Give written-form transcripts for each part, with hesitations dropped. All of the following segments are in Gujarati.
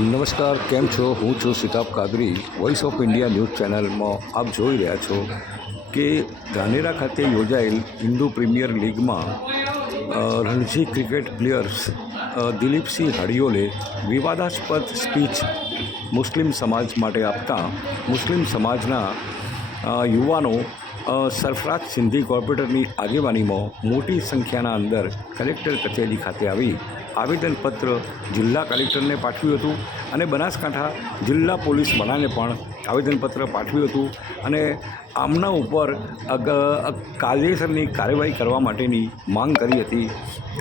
નમસ્કાર, કેમ છો? હું છું Sitab Kadri, voice of India news ચેનલમાં આપ જોઈ રહ્યા છો કે ધાનેરા ખાતે યોજાયેલ હિન્દુ પ્રીમિયર લીગમાં રણજી ક્રિકેટ પ્લેયર્સ દિલીપસિંહ હડિયોલે વિવાદાસ્પદ સ્પીચ મુસ્લિમ સમાજ માટે આપતા મુસ્લિમ સમાજના યુવાનો સરફરાજ સિંધી કોર્પોરેટરની આગેવાનીમાં મોટી સંખ્યાના અંદર કલેક્ટર કચેરી ખાતે આવી આવેદનપત્ર જિલ્લા કલેક્ટરને પાઠવ્યું હતું અને બનાસકાંઠા જિલ્લા પોલીસ વડાને પણ આવેદનપત્ર પાઠવ્યું હતું અને આમના ઉપર કાયદેસરની કાર્યવાહી કરવા માટેની માંગ કરી હતી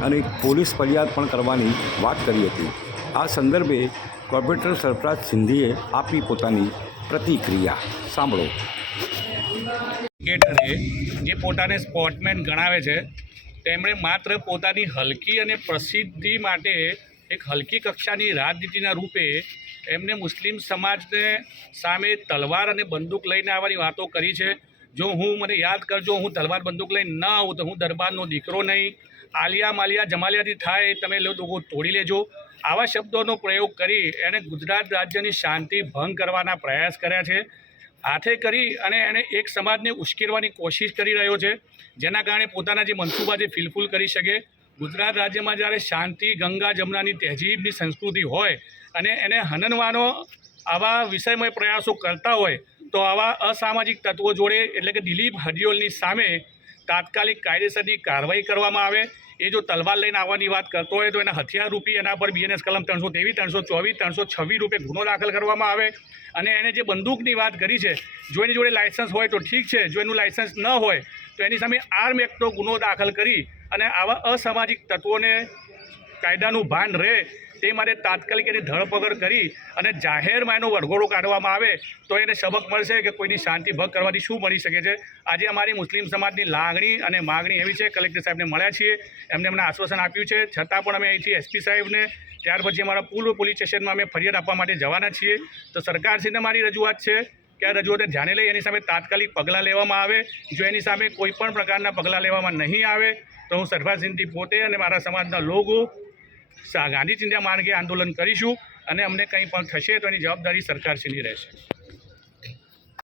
અને પોલીસ ફરિયાદ પણ કરવાની વાત કરી હતી। આ સંદર્ભે કોર્પોરેટર સરફરાજ સિંધીએ આપી પોતાની પ્રતિક્રિયા સાંભળો। ક્રિકેટરે જે પોતાને સ્પોર્ટમેન ગણાવે છે તેમણે માત્ર પોતાની હલકી અને પ્રસિદ્ધિ માટે એક હલકી કક્ષાની રાજનીતિના રૂપે એમને મુસ્લિમ સમાજને સામે તલવાર અને બંદૂક લઈને આવવાની વાતો કરી છે। જો મને યાદ કરજો, હું તલવાર બંદૂક લઈને ન આવું તો હું દરબારનો દીકરો નહીં, આલિયા માલિયા જમાલિયાથી થાય તમે લોકો તોડી લેજો, આવા શબ્દોનો પ્રયોગ કરી એણે ગુજરાત રાજ્યની શાંતિ ભંગ કરવાના પ્રયાસ કર્યા છે। હાથે કરી અને એણે એક સમાજને ઉશ્કેરવાની કોશિશ કરી રહ્યો છે, જેના કારણે પોતાના જે મનસૂબા જે ફિલફૂલ કરી શકે। ગુજરાત રાજ્યમાં જ્યારે શાંતિ, ગંગા જમનાની તહેજીબની સંસ્કૃતિ હોય અને એને હનનવાનો આવા વિષયમય પ્રયાસો કરતા હોય તો આવા અસામાજિક તત્વો જોડે એટલે કે દિલીપ હડિયોલની સામે તાત્કાલિક કાયદેસરની કાર્યવાહી કરવામાં આવે। એ જો તલવાર લઈને આવવાની વાત કરતો હોય તો એના હથિયાર રૂપી એના પર BNS કલમ 323, 324, 326 રૂપે ગુનો દાખલ કરવામાં આવે। અને એણે જે બંદૂકની વાત કરી છે, જો એની જોડે લાયસન્સ હોય તો ઠીક છે, જો એનું લાયસન્સ ન હોય તો એની સામે આર્મ એક્ટનો ગુનો દાખલ કરી અને આવા અસામાજિક તત્વોને કાયદાનું ભાન રહે તે માટે તાત્કાલિક એની ધરપકડ કરી અને જાહેરમાં એનો વરઘોડો કાઢવામાં આવે તો એને સબક મળશે કે કોઈની શાંતિ ભંગ કરવાથી શું બની શકે છે। આજે અમારી મુસ્લિમ સમાજની લાગણી અને માગણી એવી છે, કલેક્ટર સાહેબને મળ્યા છીએ, એમને આશ્વાસન આપ્યું છે, છતાં પણ અમે અહીંથી SP સાહેબને ત્યાર પછી અમારા પૂર્વ પોલીસ સ્ટેશનમાં અમે ફરિયાદ આપવા માટે જવાના છીએ। તો સરકારશ્રીને મારી રજૂઆત છે કે આ રજૂઆતને ધ્યાને લઈ એની સામે તાત્કાલિક પગલાં લેવામાં આવે। જો એની સામે કોઈ પણ પ્રકારના પગલાં લેવામાં નહીં આવે તો હું સરફરાજ સિંધી પોતે અને મારા સમાજના લોકો ગાંધી ચિંધ્યા માર્ગે આંદોલન કરીશું અને અમને કંઈ પણ થશે તો એની જવાબદારી સરકારશ્રીની રહેશે।